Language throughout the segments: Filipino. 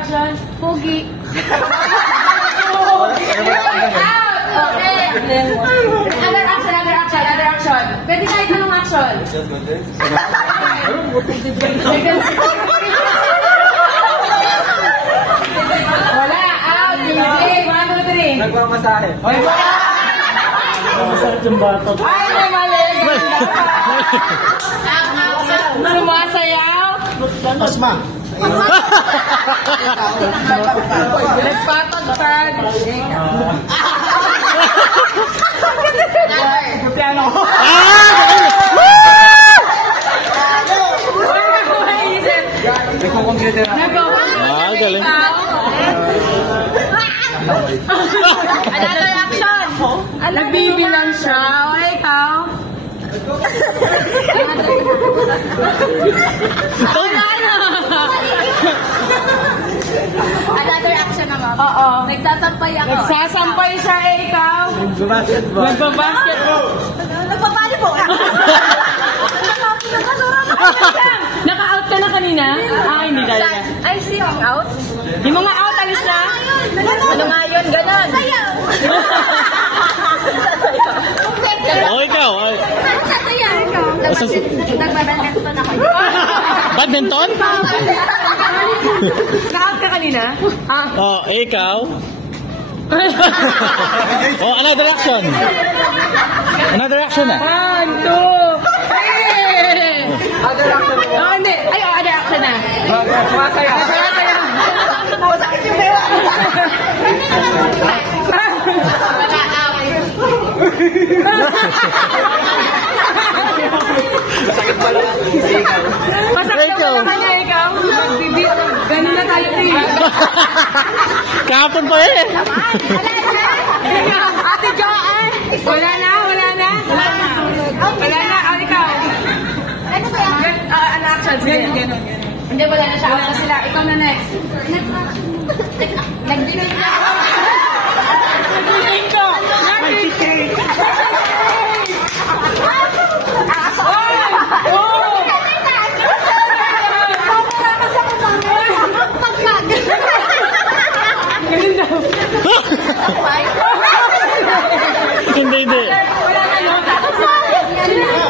action. Pogi. Okay. Other action. Pwede kahit anong action. Wala, out. Okay, 1, 2, 3. Nagmamasahe. Masakit yung batok. Ay, may mali. Sumasayaw. Asma. Nagpapagpag. Piano. Nagkukomputer na. Galing. Another action. Nagbibilang siya. O, ikaw. Another action naman. Oo. Nagsasampay ako. Nagsasampay siya, ikaw. Basketball. Nagbabasketball. Nagpapali po. Naka-out ka na kanina? Ah, hindi talaga. Ay, see, ang out? Yung mga out, alis na? Ano nga yun? Ganon. Sayaw. Oh, ikaw. Sayaw. Nagbabadminton ako. Badminton? Naka-out ka kanina? Ah. Oh, ikaw. Oh, another action. Another action na. 1, 2, 3. Other action. Oh, hindi. Ay, oh, other action na. Sumasayaw. Sumasayaw. Masakit yung bewa. Masakit pala. Masakit Ikaw. naman kanya, ikaw. Bibi, ganun na tayo, eh. Kahapon pa eh. Ate Jo, wala na. Wala na, oh, ikaw. Ano ba yan? Ano action? Ganun. Hindi, wala na siya. Wala na sila. Ikaw na next. Nag-gym na ako. Nag-bingo. Hindi. Wala na, no?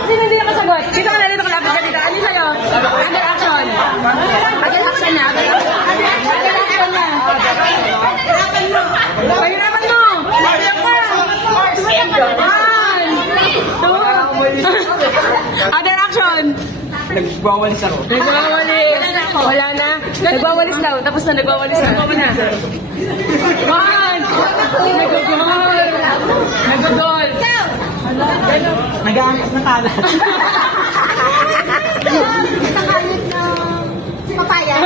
Hindi ka sagot. Dito ka na, dito ka lapit ka dito. Ano sa'yo? Other action. Other action na. Other action na. Pahirapan mo. Other action. Nagwawalis ako. Nagwawalis. Wala na. Nagwawalis daw. Tapos na nagwawalis na. Ikaw na. 1. Nagdodol. Nag-aangkas na kalat. Nakalit ng papaya.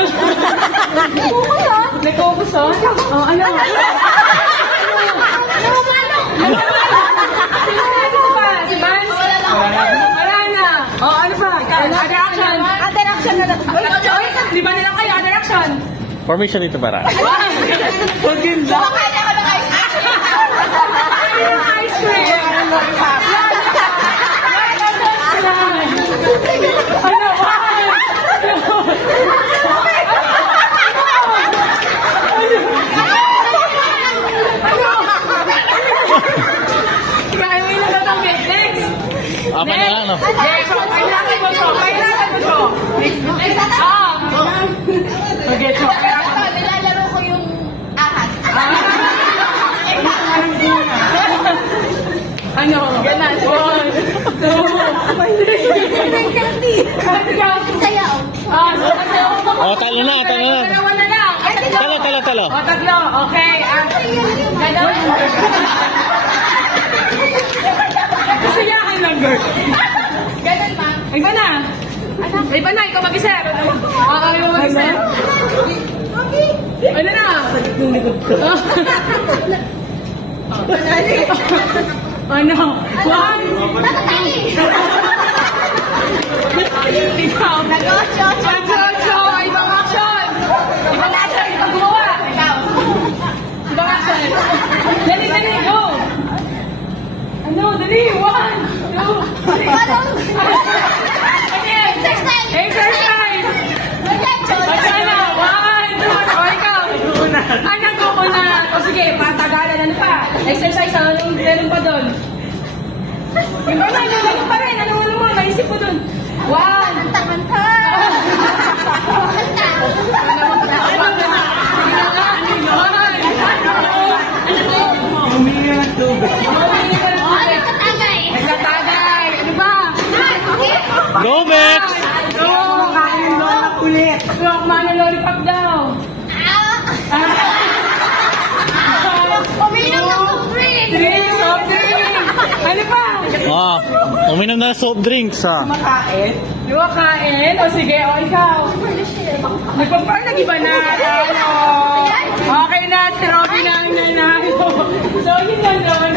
Nag-ubos, oh? Oh, ano? Si Vance? Wala na. Oh, ano pa? Other action. Other action na lang. Di ba nilang kayo? Other action. Formation dito para. Maganda. Kumakain ako ng ice cream. Ice cream. Ano? Kaya mo yung natatang next. Apa na lang, no? Next. Kailangan mo to. Next. Okay, so. Nilalaro ko yung ahas. Ano? Ganan. 1, 2, 3. Sayaw. Sayaw ko. Oh, talo na. Dalawa na lang. Talo. O, tatlo. Okay. Ganon. Gusto niya akin lang, girl. Ganon, ma'am. Iba na. Iba na. Ikaw mag-isip. Oo, ikaw mag-isip. Ano na? Ano? 1. Ikaw. Negosyo. Negosyo. Ibang action. Ibang action. Ibang gumawa. Ibang action. Dali, go. Ano? Dali. 1, 2, 3. Exercise. Rejection. Magkano? 1, 2, o ikaw. sa isa, anong meron pa doon? Yung pa lang, yung pa rin. Anong mo, naisip ko doon. One. Kanta-kanta. Humingi ng tubig. Nagtatagay. Nagtatagay. Ano ba? Go, Bex! Kumakain doon ulit. Kumain ng lollipop daw. Uminom ng soft drink. Drinks, soft drinks. Ano pa? Ah, uminom na ng soft drinks, ha? Kumakain. Di ba kain? O sige, o ikaw. Nagpapar, nag-iba na tayo. Okay na, si Robby na ang nanalo. So, yun lang naman.